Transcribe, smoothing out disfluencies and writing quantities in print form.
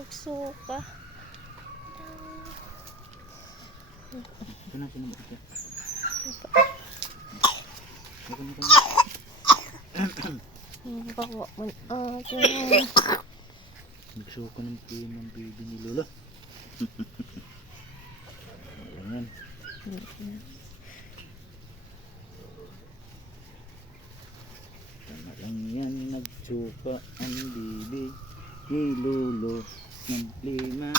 nagsuka. Ito na, sinabot ito. Bawa man akin. Nagsuka ng baby ni Lola. Ayan. Tama lang yan, nagsuka ang baby ni Lolo ng 5.